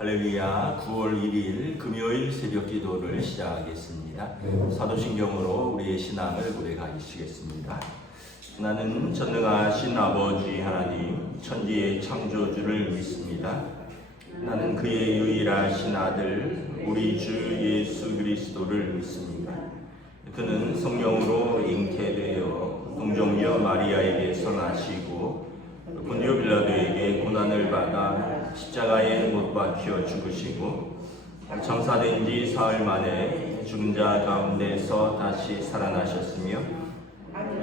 할렐루야. 9월 1일 금요일 새벽 기도를 시작하겠습니다. 사도신경으로 우리의 신앙을 고백하시겠습니다. 나는 전능하신 아버지 하나님, 천지의 창조주를 믿습니다. 나는 그의 유일하신 아들, 우리 주 예수 그리스도를 믿습니다. 그는 성령으로 잉태되어 동정녀 마리아에게서 나시고 본디오 빌라도에게 고난을 받아 십자가에 못 박혀 죽으시고 장사된 지 사흘 만에 죽은 자 가운데서 다시 살아나셨으며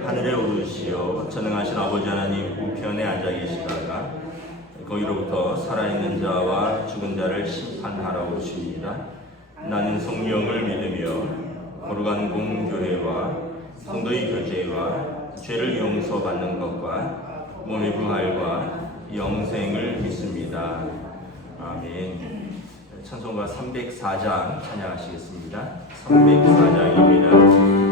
하늘에 오르시어 전능하신 아버지 하나님 우편에 앉아 계시다가 거기로부터 살아있는 자와 죽은 자를 심판하러 오십니다. 나는 성령을 믿으며 거룩한 공교회와 성도의 교제와 죄를 용서받는 것과 몸의 부활과 영생을 믿습니다. 아멘. 찬송가 304장 찬양하시겠습니다. 304장입니다.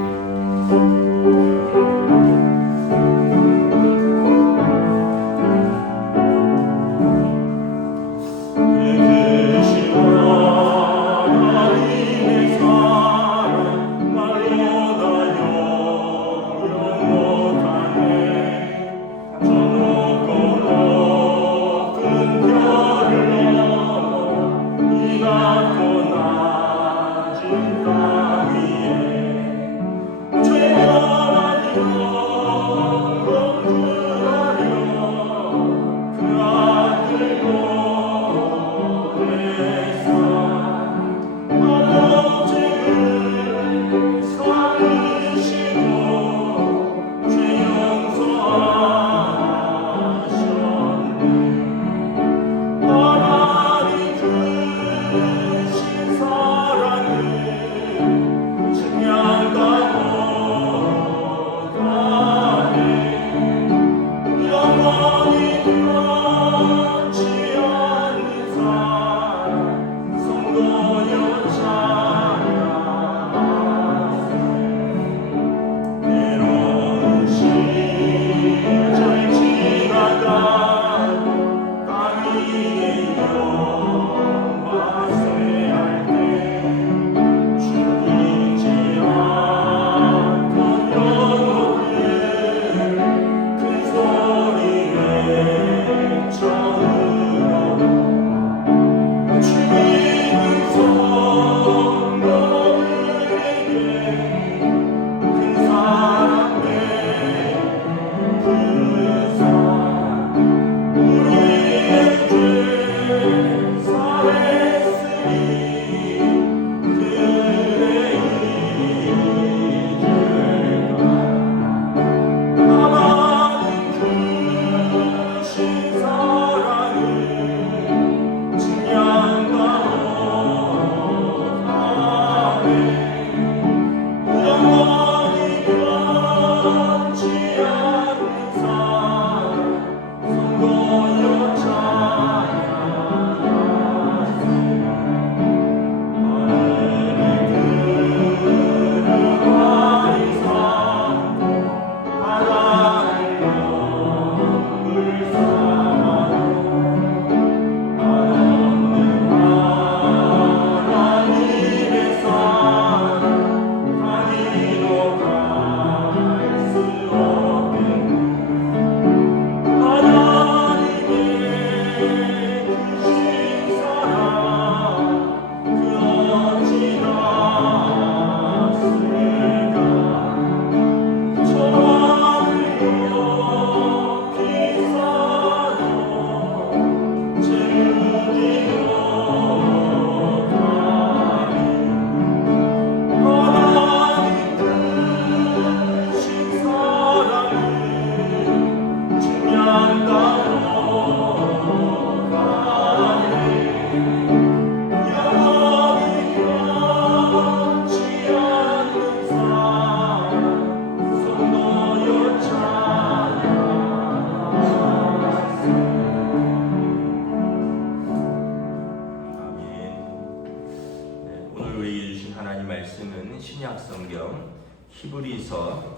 신약성경 히브리서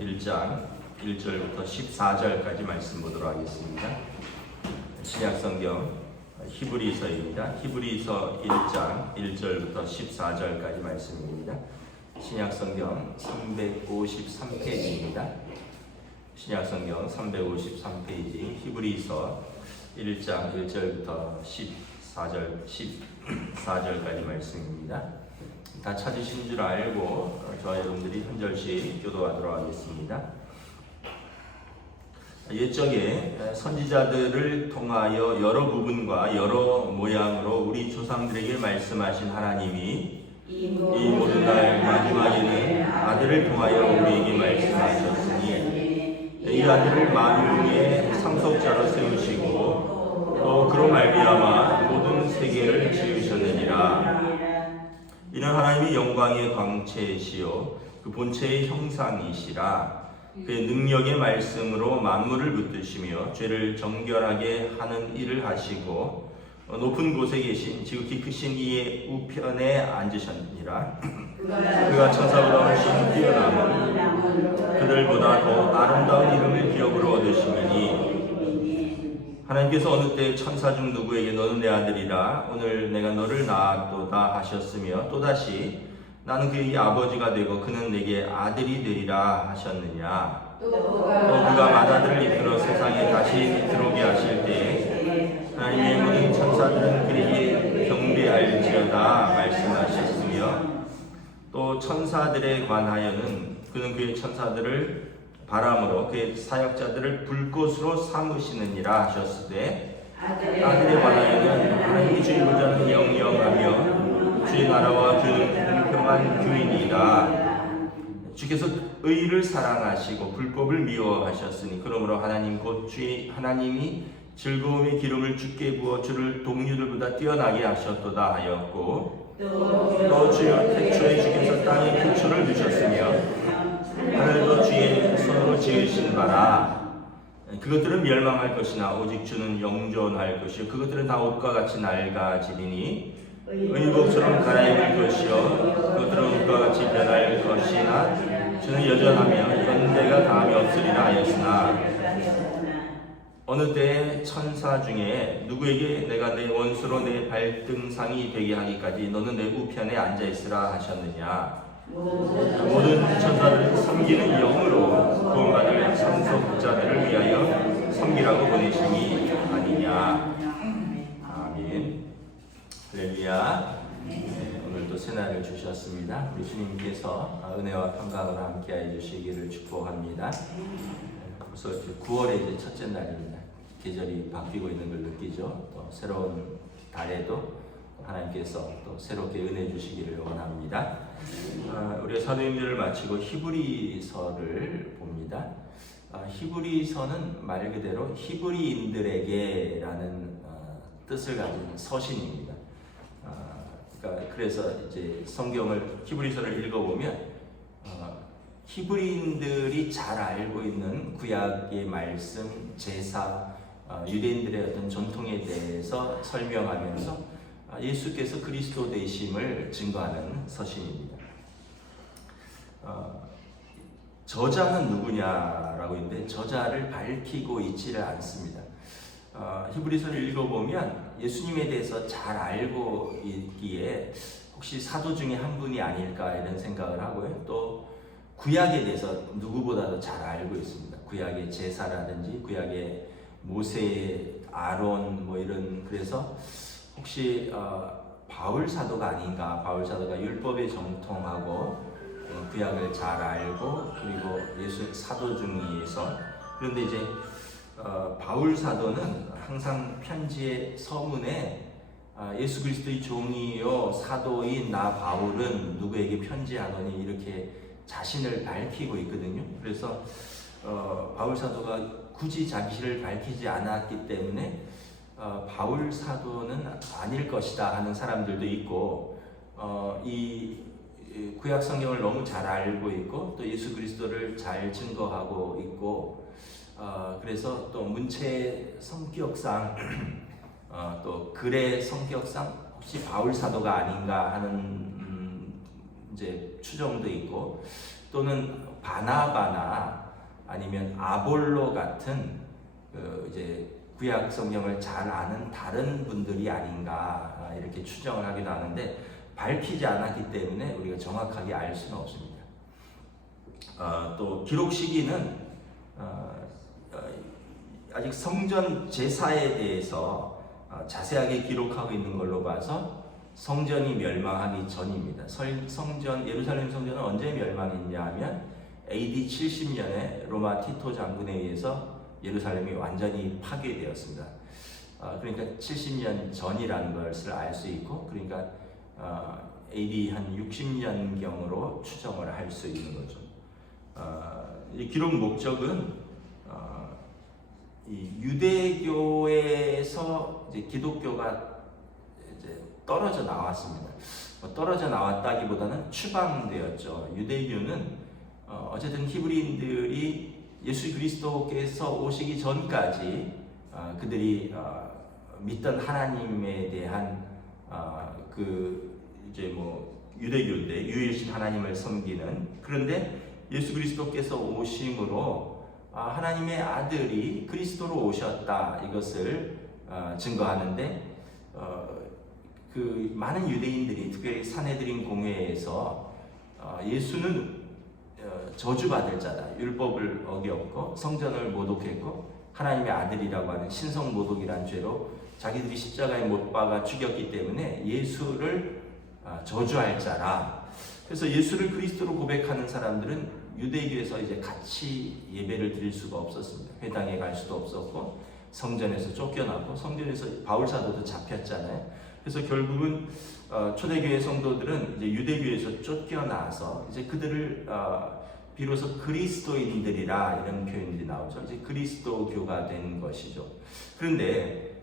1장 1절부터 14절까지 말씀 보도록 하겠습니다. 신약성경 히브리서입니다. 히브리서 1장 1절부터 14절까지 말씀입니다. 신약성경 353페이지입니다. 신약성경 353페이지 히브리서 1장 1절부터 14절까지 말씀입니다. 다 찾으신 줄 알고 저와 여러분들이 한 절씩 교도하도록 하겠습니다. 옛적에 선지자들을 통하여 여러 부분과 여러 모양으로 우리 조상들에게 말씀하신 하나님이 이 모든 날 마지막에는 아들을 통하여 우리에게 말씀하셨으니 이 아들을 만유의 상속자로 세우시고 또 그로 말미암아 모든 세계를 지으셨느니라. 이는 하나님이 영광의 광채시요 그 본체의 형상이시라. 그의 능력의 말씀으로 만물을 붙드시며 죄를 정결하게 하는 일을 하시고 높은 곳에 계신 지극히 크신 이의 우편에 앉으셨느니라. 그가 천사보다 훨씬 뛰어남은 그들보다 더 아름다운 이름을 기업으로 얻으시니 하나님께서 어느 때 천사 중 누구에게 너는 내 아들이라 오늘 내가 너를 낳았도다 하셨으며 또다시 나는 그에게 아버지가 되고 그는 내게 아들이 되리라 하셨느냐. 또 그가 맏아들을 이끌어 세상에 다시 들어오게 하실 때 하나님의 모든 천사들은 그에게 경배할지어다 말씀하셨으며 또 천사들에 관하여는 그는 그의 천사들을 바람으로 그의 사역자들을 불꽃으로 삼으시느니라 하셨으되 아들에 관하여는 하나님이 주의 보좌는 영영하며 주의 나라와 주는 공평한 교인이다. 주께서 의를 사랑하시고 불법을 미워하셨으니 그러므로 하나님 곧 주의 하나님이 즐거움의 기름을 주께 부어 주를 동류들보다 뛰어나게 하셨도다 하였고 또 주여 태초에 주께서 땅에 기초를 두셨으며 하늘도 주의 손으로 지으신 바라. 그것들은 멸망할 것이나 오직 주는 영존할 것이요 그것들은 다 옷과 같이 낡아지리니 의복처럼 갈아입을 것이요 그것들은 옷과 같이 변할 것이나 주는 여전하며 연대가 다함이 없으리라 하였으나 어느 때 천사 중에 누구에게 내가 내 원수로 내 발등상이 되게 하기까지 너는 내 우편에 앉아있으라 하셨느냐. 모든 천사들을 섬기는 영으로 구원받을 상속자들을 위하여 섬기라고 보내심이 아니냐. 아멘. 할렐루야. 오늘도 새날을 주셨습니다. 우리 주님께서 은혜와 평강으로 함께하여 주시기를 축복합니다. 벌써 9월의 이제 첫째 날입니다. 계절이 바뀌고 있는 걸 느끼죠. 또 새로운 달에도 하나님께서 또 새롭게 은혜 주시기를 원합니다. 우리가 사도행전을 마치고 히브리서를 봅니다. 히브리서는 말 그대로 히브리인들에게라는 뜻을 가진 서신입니다. 그래서 이제 성경을 히브리서를 읽어보면 히브리인들이 잘 알고 있는 구약의 말씀, 제사, 유대인들의 어떤 전통에 대해서 설명하면서 예수께서 그리스도 되심을 증거하는 서신입니다. 저자는 누구냐라고 있는데 저자를 밝히고 있지를 않습니다. 히브리서를 읽어보면 예수님에 대해서 잘 알고 있기에 혹시 사도 중에 한 분이 아닐까 이런 생각을 하고요. 또 구약에 대해서 누구보다도 잘 알고 있습니다. 구약의 제사라든지 구약의 모세, 아론 뭐 이런 그래서 혹시 바울 사도가 아닌가. 바울 사도가 율법에 정통하고 구약을 잘 알고 그리고 예수 사도 중에서 그런데 이제 바울 사도는 항상 편지의 서문에 예수 그리스도의 종이요 사도인 나 바울은 누구에게 편지하노니 이렇게 자신을 밝히고 있거든요. 그래서 바울 사도가 굳이 자기를 밝히지 않았기 때문에 바울 사도는 아닐 것이다 하는 사람들도 있고 이 구약 성경을 너무 잘 알고 있고 또 예수 그리스도를 잘 증거하고 있고 그래서 또 문체 성격상 또 글의 성격상 혹시 바울 사도가 아닌가 하는 이제 추정도 있고 또는 바나바나 아니면 아볼로 같은 이제 구약 성경을 잘 아는 다른 분들이 아닌가 이렇게 추정을 하기도 하는데 밝히지 않았기 때문에 우리가 정확하게 알 수는 없습니다. 또 기록 시기는 아직 성전 제사에 대해서 자세하게 기록하고 있는 걸로 봐서 성전이 멸망하기 전입니다. 예루살렘 성전은 언제 멸망했냐 하면 AD 70년에 로마 티토 장군에 의해서 예루살렘이 완전히 파괴되었습니다. 그러니까 70년 전이라는 것을 알 수 있고, 그러니까 AD 한 60년경으로 추정을 할 수 있는 거죠. 이 기록 목적은 이 유대교에서 이제 기독교가 이제 떨어져 나왔습니다. 떨어져 나왔다기보다는 추방되었죠. 유대교는 어쨌든 히브리인들이 예수 그리스도께서 오시기 전까지 그들이 믿던 하나님에 대한 이제 유대교인데 유일신 하나님을 섬기는, 그런데 예수 그리스도께서 오심으로 하나님의 아들이 그리스도로 오셨다, 이것을 증거하는데 그 많은 유대인들이 특별히 산헤드린 공회에서 예수는 저주받을 자다, 율법을 어겼고 성전을 모독했고 하나님의 아들이라고 하는 신성모독이란 죄로 자기들이 십자가에 못 박아 죽였기 때문에 예수를 저주할 자라. 그래서 예수를 그리스도로 고백하는 사람들은 유대교에서 이제 같이 예배를 드릴 수가 없었습니다. 회당에 갈 수도 없었고 성전에서 쫓겨나고, 성전에서 바울 사도도 잡혔잖아요. 그래서 결국은 초대교회 성도들은 이제 유대교에서 쫓겨나서 이제 그들을 비로소 그리스도인들이라 이런 표현들이 나오죠. 이제 그리스도교가 된 것이죠. 그런데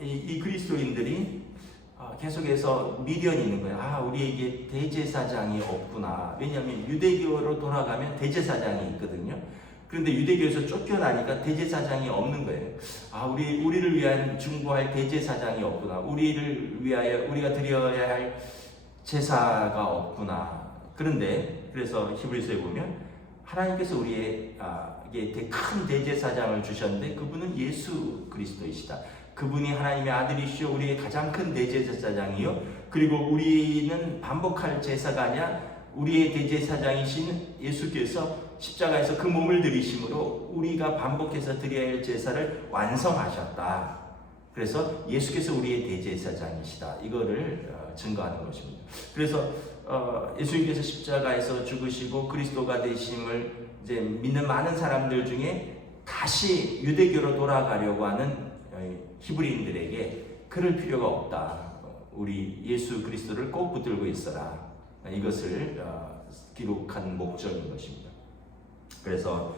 이 그리스도인들이 계속해서 미련이 있는 거예요. 우리에게 대제사장이 없구나. 왜냐하면 유대교로 돌아가면 대제사장이 있거든요. 그런데 유대교에서 쫓겨나니까 대제사장이 없는 거예요. 우리를 위한 중보할 대제사장이 없구나. 우리를 위하여 우리가 드려야 할 제사가 없구나. 그래서 히브리서에 보면 하나님께서 우리에게 큰 대제사장을 주셨는데 그분은 예수 그리스도이시다. 그분이 하나님의 아들이시오, 우리의 가장 큰 대제사장이요, 그리고 우리는 반복할 제사가 아니라 우리의 대제사장이신 예수께서 십자가에서 그 몸을 들이심으로 우리가 반복해서 드려야 할 제사를 완성하셨다. 그래서 예수께서 우리의 대제사장이시다, 이거를 증거하는 것입니다. 그래서 예수님께서 십자가에서 죽으시고 그리스도가 되심을 이제 믿는 많은 사람들 중에 다시 유대교로 돌아가려고 하는 히브리인들에게 그럴 필요가 없다. 우리 예수 그리스도를 꼭 붙들고 있어라. 이것을 기록한 목적인 것입니다. 그래서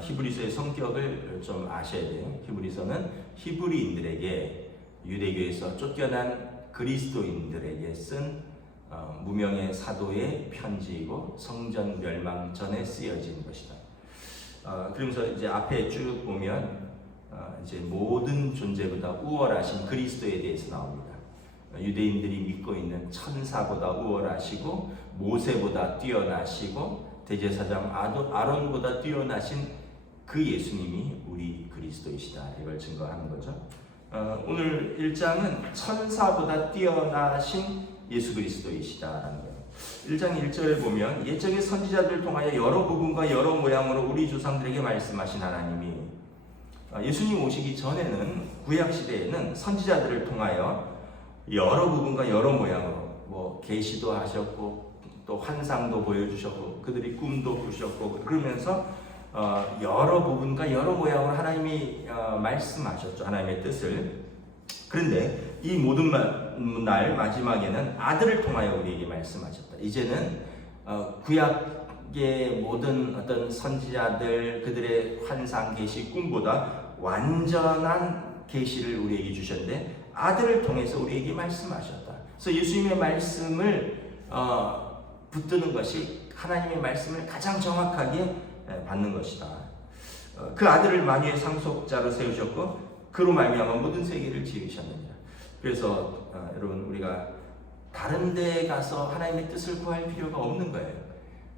히브리서의 성격을 좀 아셔야 돼요. 히브리서는 히브리인들에게, 유대교에서 쫓겨난 그리스도인들에게 쓴 무명의 사도의 편지이고 성전 멸망 전에 쓰여진 것이다. 그러면서 이제 앞에 쭉 보면 이제 모든 존재보다 우월하신 그리스도에 대해서 나옵니다. 유대인들이 믿고 있는 천사보다 우월하시고 모세보다 뛰어나시고 대제사장 아론보다 뛰어나신 그 예수님이 우리 그리스도이시다, 이걸 증거하는 거죠. 오늘 1장은 천사보다 뛰어나신 예수 그리스도이시다라는 거예요. 1장 1절을 보면 옛적의 선지자들을 통하여 여러 부분과 여러 모양으로 우리 조상들에게 말씀하신 하나님이, 예수님 오시기 전에는, 구약 시대에는 선지자들을 통하여 여러 부분과 여러 모양으로 계시도 하셨고 또 환상도 보여주셨고 그들이 꿈도 꾸셨고, 그러면서 여러 부분과 여러 모양으로 하나님이 말씀하셨죠, 하나님의 뜻을. 그런데 이 모든 날 마지막에는 아들을 통하여 우리에게 말씀하셨다. 이제는 구약의 모든 어떤 선지자들, 그들의 환상, 계시, 꿈보다 완전한 계시를 우리에게 주셨는데 아들을 통해서 우리에게 말씀하셨다. 그래서 예수님의 말씀을 붙드는 것이 하나님의 말씀을 가장 정확하게 받는 것이다. 그 아들을 만유의 상속자로 세우셨고 그로 말미암아 모든 세계를 지으셨느니라. 그래서 여러분, 우리가 다른 데 가서 하나님의 뜻을 구할 필요가 없는 거예요.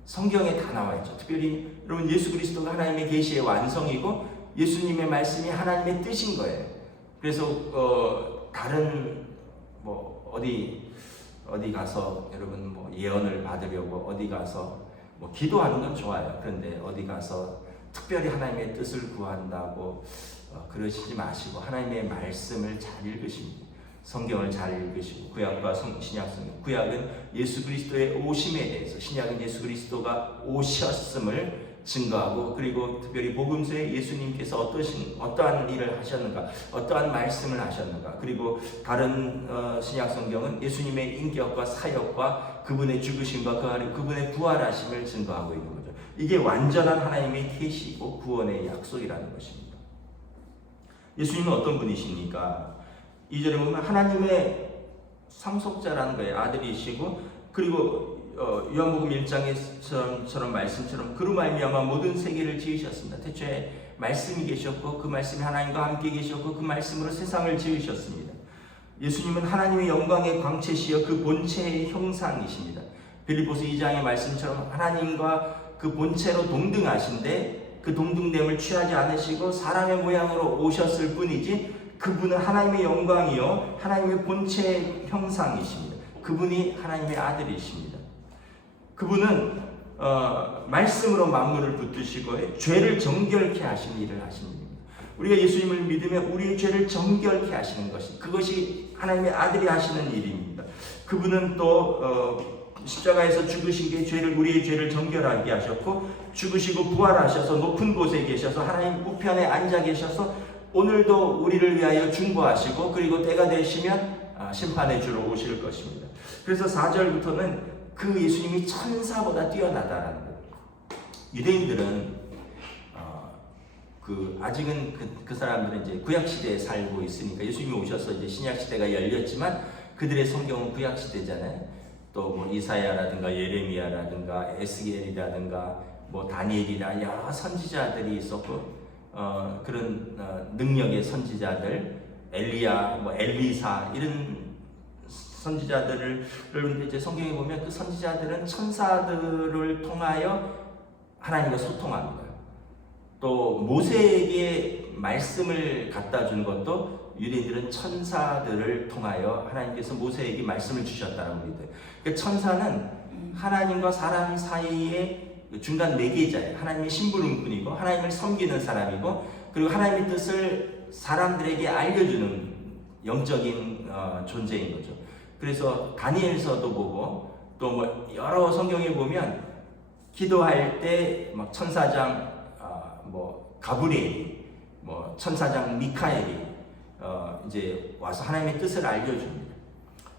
성경에 다 나와 있죠. 특별히 여러분, 예수 그리스도가 하나님의 계시의 완성이고 예수님의 말씀이 하나님의 뜻인 거예요. 그래서 다른 뭐 어디 가서 여러분 뭐 예언을 받으려고 어디 가서 뭐 기도하는 건 좋아요. 그런데 어디 가서 특별히 하나님의 뜻을 구한다고 그러시지 마시고 하나님의 말씀을 잘 읽으십니다. 성경을 잘 읽으시고 구약과 신약 성경. 구약은 예수 그리스도의 오심에 대해서, 신약은 예수 그리스도가 오셨음을 증거하고, 그리고 특별히 복음서에 예수님께서 어떠한 일을 하셨는가, 어떠한 말씀을 하셨는가, 그리고 다른 신약 성경은 예수님의 인격과 사역과 그분의 죽으심과 그분의 부활하심을 증거하고 있는 거죠. 이게 완전한 하나님의 계시고 구원의 약속이라는 것입니다. 예수님은 어떤 분이십니까? 2절에 보면 하나님의 상속자라는 거예요. 아들이시고, 그리고 요한복음 1장에처럼 말씀처럼 그로 말미암아 모든 세계를 지으셨습니다. 태초에 말씀이 계셨고 그 말씀이 하나님과 함께 계셨고 그 말씀으로 세상을 지으셨습니다. 예수님은 하나님의 영광의 광채시여 그 본체의 형상이십니다. 빌립보서 2장의 말씀처럼 하나님과 그 본체로 동등하신데 그 동등됨을 취하지 않으시고 사람의 모양으로 오셨을 뿐이지, 그분은 하나님의 영광이요 하나님의 본체의 형상이십니다. 그분이 하나님의 아들이십니다. 그분은 말씀으로 만물을 붙드시고 죄를 정결케 하시는 일을 하시는 분입니다. 우리가 예수님을 믿으면 우리의 죄를 정결케 하시는 것이, 그것이 하나님의 아들이 하시는 일입니다. 그분은 또 십자가에서 죽으신 게 우리의 죄를 정결하게 하셨고, 죽으시고 부활하셔서 높은 곳에 계셔서 하나님 우편에 앉아 계셔서 오늘도 우리를 위하여 중보하시고, 그리고 때가 되시면 심판의 주로 오실 것입니다. 그래서 4절부터는 그 예수님이 천사보다 뛰어나다라는 거예요. 유대인들은 아직은 그 사람들은 이제 구약 시대에 살고 있으니까, 예수님이 오셔서 이제 신약 시대가 열렸지만 그들의 성경은 구약 시대잖아요. 또 뭐 이사야라든가 예레미야라든가 에스겔이라든가 뭐 다니엘이라 여러 선지자들이 있었고, 그런 능력의 선지자들, 엘리야, 뭐 엘리사 이런 선지자들을 이제 성경에 보면 그 선지자들은 천사들을 통하여 하나님과 소통합니다. 또 모세에게 말씀을 갖다 준 것도 유대인들은 천사들을 통하여 하나님께서 모세에게 말씀을 주셨다는 믿어요. 그러니까 천사는 하나님과 사람 사이에 중간 매개자예요. 하나님의 심부름꾼이고 하나님을 섬기는 사람이고, 그리고 하나님의 뜻을 사람들에게 알려주는 영적인 존재인 거죠. 그래서 다니엘서도 보고 또 뭐 여러 성경에 보면 기도할 때 막 천사장 뭐 가브리엘이, 뭐 천사장 미카엘이 이제 와서 하나님의 뜻을 알려줍니다.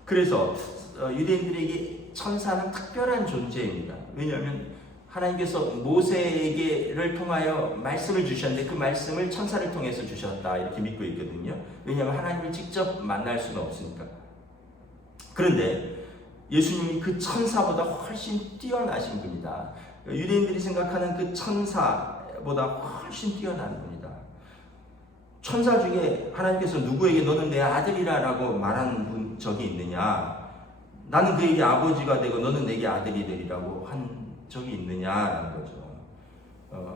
그래서 유대인들에게 천사는 특별한 존재입니다. 왜냐하면 하나님께서 모세에게를 통하여 말씀을 주셨는데 그 말씀을 천사를 통해서 주셨다 이렇게 믿고 있거든요. 왜냐하면 하나님을 직접 만날 수는 없으니까. 그런데 예수님이 그 천사보다 훨씬 뛰어나신 분이다. 유대인들이 생각하는 그 천사보다 훨씬 뛰어난 분이다. 천사 중에 하나님께서 누구에게 너는 내 아들이라고 말한 적이 있느냐? 나는 그에게 아버지가 되고 너는 내게 아들이 되리라고 한 적이 있느냐라는 거죠.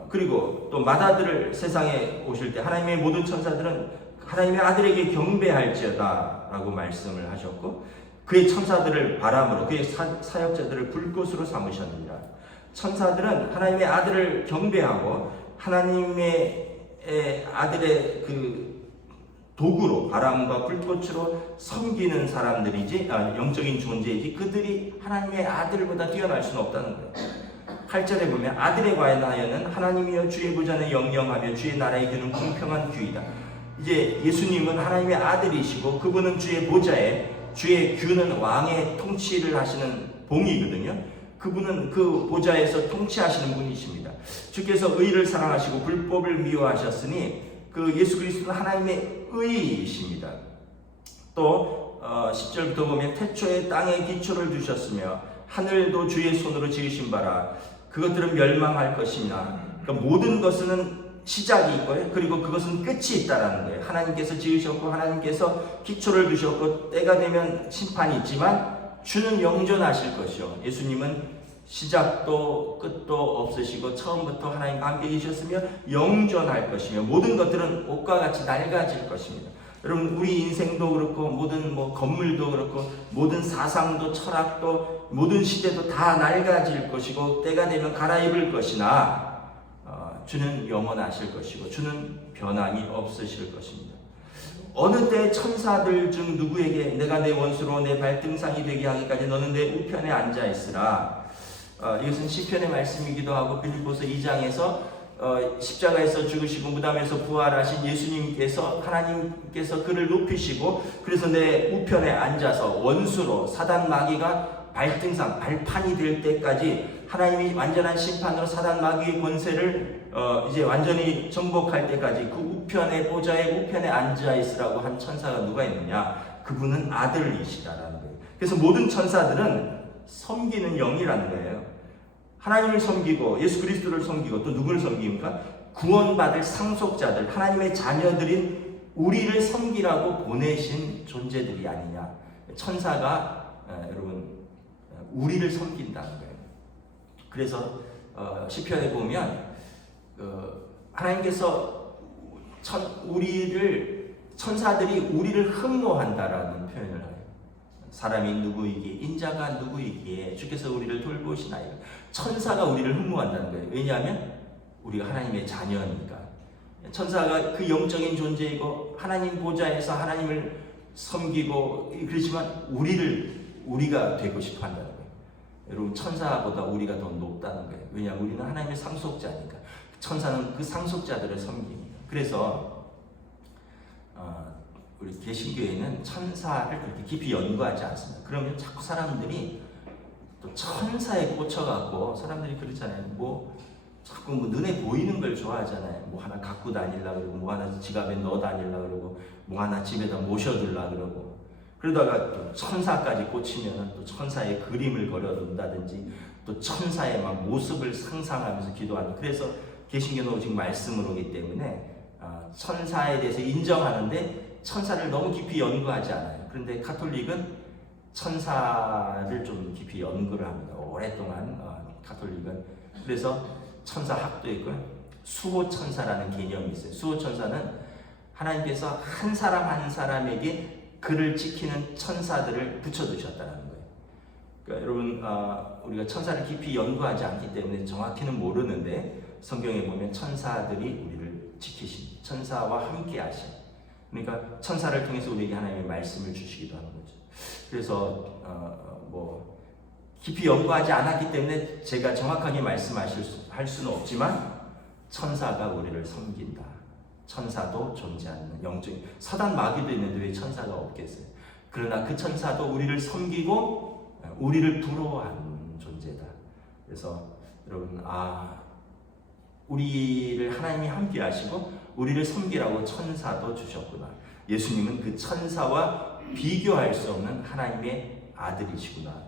그리고 또 맏아들을 세상에 오실 때 하나님의 모든 천사들은 하나님의 아들에게 경배할지어다 라고 말씀을 하셨고, 그의 천사들을 바람으로 그의 사역자들을 불꽃으로 삼으셨느니라. 천사들은 하나님의 아들을 경배하고 하나님의 아들의 그 도구로 바람과 불꽃으로 섬기는 사람들이지, 영적인 존재이지, 그들이 하나님의 아들보다 뛰어날 수는 없다는 거예요. 8절에 보면 아들에 관하여는 하나님이여 주의 보좌는 영영하며 주의 나라의 규는 공평한 규이다. 이제 예수님은 하나님의 아들이시고 그분은 주의 보좌에, 주의 규는 왕의 통치를 하시는 봉이거든요. 그분은 그 보좌에서 통치하시는 분이십니다. 주께서 의를 사랑하시고 불법을 미워하셨으니 그 예수 그리스도는 하나님의 의이십니다. 또 10절부터 보면 태초에 땅에 기초를 두셨으며 하늘도 주의 손으로 지으신 바라. 그것들은 멸망할 것이나, 그러니까 모든 것은 시작이 있고요. 그리고 그것은 끝이 있다라는 거예요. 하나님께서 지으셨고 하나님께서 기초를 두셨고 때가 되면 심판이 있지만 주는 영존하실 것이요. 예수님은 시작도 끝도 없으시고 처음부터 하나님과 함께 계셨으며 영존할 것이며 모든 것들은 옷과 같이 낡아질 것입니다. 여러분 우리 인생도 그렇고 모든 건물도 그렇고 모든 사상도 철학도 모든 시대도 다 낡아질 것이고 때가 되면 갈아입을 것이나 주는 영원하실 것이고 주는 변함이 없으실 것입니다. 어느 때 천사들 중 누구에게 내가 내 원수로 내 발등상이 되게 하기까지 너는 내 우편에 앉아 있으라. 이것은 시편의 말씀이기도 하고 빌립보서 2장에서 십자가에서 죽으시고 무덤에서 부활하신 예수님께서 하나님께서 그를 높이시고 그래서 내 우편에 앉아서 원수로 사단 마귀가 발등상 발판이 될 때까지 하나님이 완전한 심판으로 사단 마귀의 권세를 이제 완전히 정복할 때까지 그 우편의 보좌의 우편에 앉아 있으라고 한 천사가 누가 있느냐? 그분은 아들이시다라는 거예요. 그래서 모든 천사들은 섬기는 영이라는 거예요. 하나님을 섬기고 예수 그리스도를 섬기고 또 누구를 섬깁니까? 구원받을 상속자들, 하나님의 자녀들인 우리를 섬기라고 보내신 존재들이 아니냐. 천사가 여러분 우리를 섬긴다는 거예요. 그래서 시편에 보면 하나님께서 천사들이 우리를 흠모한다라는 표현을 해요. 사람이 누구이기에 인자가 누구이기에 주께서 우리를 돌보시나이까. 천사가 우리를 흠모한다는 거예요. 왜냐하면 우리가 하나님의 자녀니까. 천사가 그 영적인 존재이고 하나님 보좌에서 하나님을 섬기고 그렇지만 우리가 되고 싶어 한다는 거예요. 여러분 천사보다 우리가 더 높다는 거예요. 왜냐하면 우리는 하나님의 상속자니까. 천사는 그 상속자들을 섬깁니다. 그래서 우리 개신교회는 천사를 그렇게 깊이 연구하지 않습니다. 그러면 자꾸 사람들이 또 천사에 꽂혀갖고 사람들이 그렇잖아요. 자꾸 눈에 보이는 걸 좋아하잖아요. 하나 갖고 다니려고 그러고 하나 지갑에 넣어 다니려고 그러고 하나 집에다 모셔두려고 그러고 그러다가 또 천사까지 꽂히면 또 천사의 그림을 그려둔다든지 또 천사의 막 모습을 상상하면서 기도하는. 그래서 개신교는 오직 말씀으로 오기 때문에 천사에 대해서 인정하는데 천사를 너무 깊이 연구하지 않아요. 그런데 가톨릭은 천사를 좀 깊이 연구를 합니다. 오랫동안 가톨릭은. 그래서 천사학도 있고요. 수호천사라는 개념이 있어요. 수호천사는 하나님께서 한 사람 한 사람에게 그를 지키는 천사들을 붙여두셨다는 거예요. 그러니까 여러분 우리가 천사를 깊이 연구하지 않기 때문에 정확히는 모르는데 성경에 보면 천사들이 우리를 지키신, 천사와 함께 하신, 그러니까 천사를 통해서 우리에게 하나님의 말씀을 주시기도 하는 거죠. 그래서 깊이 연구하지 않았기 때문에 제가 정확하게 할 수는 없지만 천사가 우리를 섬긴다. 천사도 존재하는 영적인 사단 마귀도 있는데 왜 천사가 없겠어요? 그러나 그 천사도 우리를 섬기고 우리를 부러워하는 존재다. 그래서 여러분 우리를 하나님이 함께 하시고 우리를 섬기라고 천사도 주셨구나. 예수님은 그 천사와 비교할 수 없는 하나님의 아들이시구나.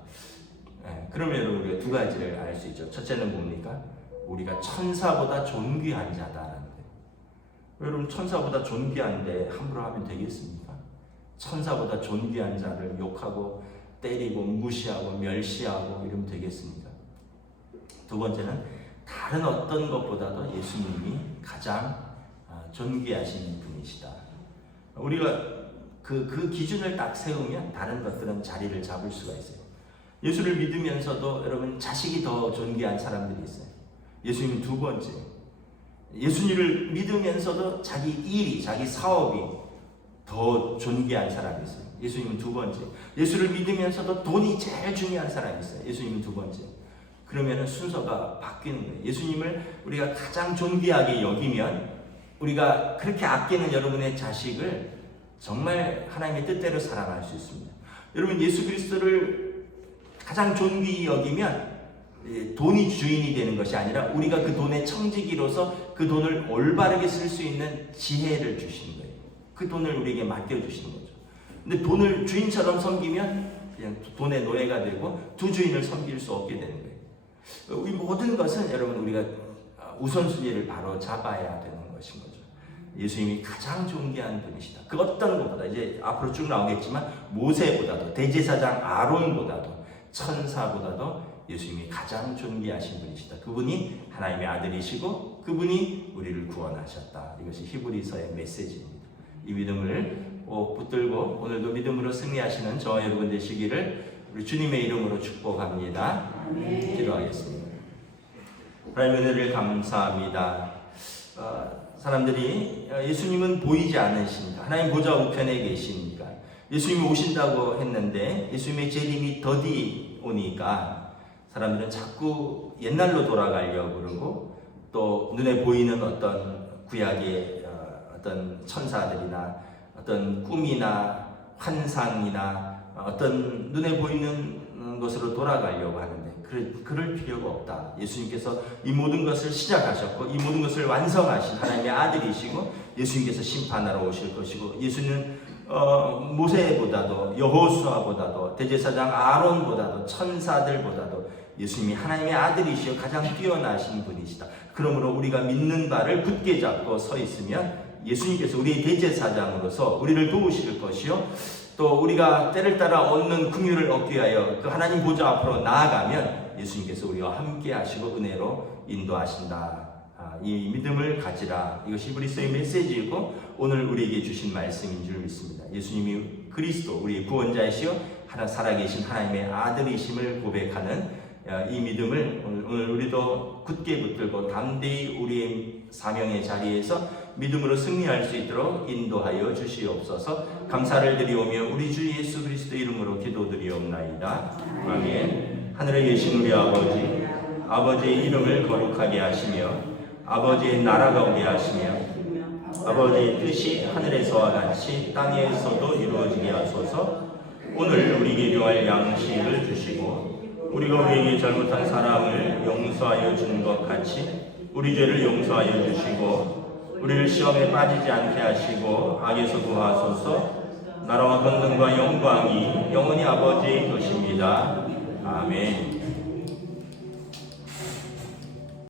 그러면 여러분 우리가 두 가지를 알 수 있죠. 첫째는 뭡니까? 우리가 천사보다 존귀한 자다라는 거예요. 여러분 천사보다 존귀한데 함부로 하면 되겠습니까? 천사보다 존귀한 자를 욕하고 때리고 무시하고 멸시하고 이러면 되겠습니까? 두 번째는 다른 어떤 것보다도 예수님이 가장 존귀하신 분이시다. 우리가 그 기준을 딱 세우면 다른 것들은 자리를 잡을 수가 있어요. 예수를 믿으면서도 여러분 자식이 더 존귀한 사람들이 있어요. 예수님은 두 번째. 예수님을 믿으면서도 자기 일이, 자기 사업이 더 존귀한 사람이 있어요. 예수님은 두 번째. 예수를 믿으면서도 돈이 제일 중요한 사람이 있어요. 예수님은 두 번째. 그러면 순서가 바뀌는 거예요. 예수님을 우리가 가장 존귀하게 여기면 우리가 그렇게 아끼는 여러분의 자식을 정말 하나님의 뜻대로 사랑할 수 있습니다. 여러분 예수 그리스도를 가장 존귀히 여기면 돈이 주인이 되는 것이 아니라 우리가 그 돈의 청지기로서 그 돈을 올바르게 쓸 수 있는 지혜를 주시는 거예요. 그 돈을 우리에게 맡겨주시는 거죠. 근데 돈을 주인처럼 섬기면 그냥 돈의 노예가 되고 두 주인을 섬길 수 없게 되는 거예요. 이 모든 것은 여러분 우리가 우선순위를 바로 잡아야 되는 것인 거죠. 예수님이 가장 존귀한 분이시다. 그 어떤 것보다 이제 앞으로 쭉 나오겠지만 모세보다도 대제사장 아론보다도 천사보다도 예수님이 가장 존귀하신 분이시다. 그분이 하나님의 아들이시고 그분이 우리를 구원하셨다. 이것이 히브리서의 메시지입니다. 이 믿음을 꼭 붙들고 오늘도 믿음으로 승리하시는 저와 여러분 되시기를 우리 주님의 이름으로 축복합니다. 기도하겠습니다. 하나님의 은혜를 감사합니다. 사람들이 예수님은 보이지 않으신가? 하나님 보좌 우편에 계시니까 예수님이 오신다고 했는데 예수님의 재림이 더디 오니까 사람들은 자꾸 옛날로 돌아가려고 그러고 또 눈에 보이는 어떤 구약의 어떤 천사들이나 어떤 꿈이나 환상이나 어떤 눈에 보이는 것으로 돌아가려고 하는데 그럴 필요가 없다. 예수님께서 이 모든 것을 시작하셨고 이 모든 것을 완성하신 하나님의 아들이시고 예수님께서 심판하러 오실 것이고 예수님은 모세보다도 여호수아보다도 대제사장 아론보다도 천사들보다도 예수님이 하나님의 아들이시여 가장 뛰어나신 분이시다. 그러므로 우리가 믿는 바를 굳게 잡고 서 있으면 예수님께서 우리의 대제사장으로서 우리를 도우실 것이요 또 우리가 때를 따라 얻는 긍휼을 얻기 위하여 그 하나님 보좌 앞으로 나아가면 예수님께서 우리와 함께 하시고 은혜로 인도하신다. 이 믿음을 가지라. 이것이 히브리서의 메시지이고 오늘 우리에게 주신 말씀인 줄 믿습니다. 예수님이 그리스도 우리의 구원자이시여 살아계신 하나님의 아들이심을 고백하는 이 믿음을 오늘 우리도 굳게 붙들고 담대히 우리의 사명의 자리에서 믿음으로 승리할 수 있도록 인도하여 주시옵소서. 감사를 드리오며 우리 주 예수 그리스도 이름으로 기도드리옵나이다. 아멘. 하늘에 계신 우리 아버지, 아버지의 이름을 거룩하게 하시며 아버지의 나라가 오게 하시며 아버지의 뜻이 하늘에서와 같이 땅에서도 이루어지게 하소서. 오늘 우리에게 요할 양식을 주시고 우리가 우리에게 잘못한 사람을 용서하여 준 것 같이 우리 죄를 용서하여 주시고 우리를 시험에 빠지지 않게 하시고 악에서 구하소서. 나라와 권능과 영광이 영원히 아버지의 것입니다. 아멘.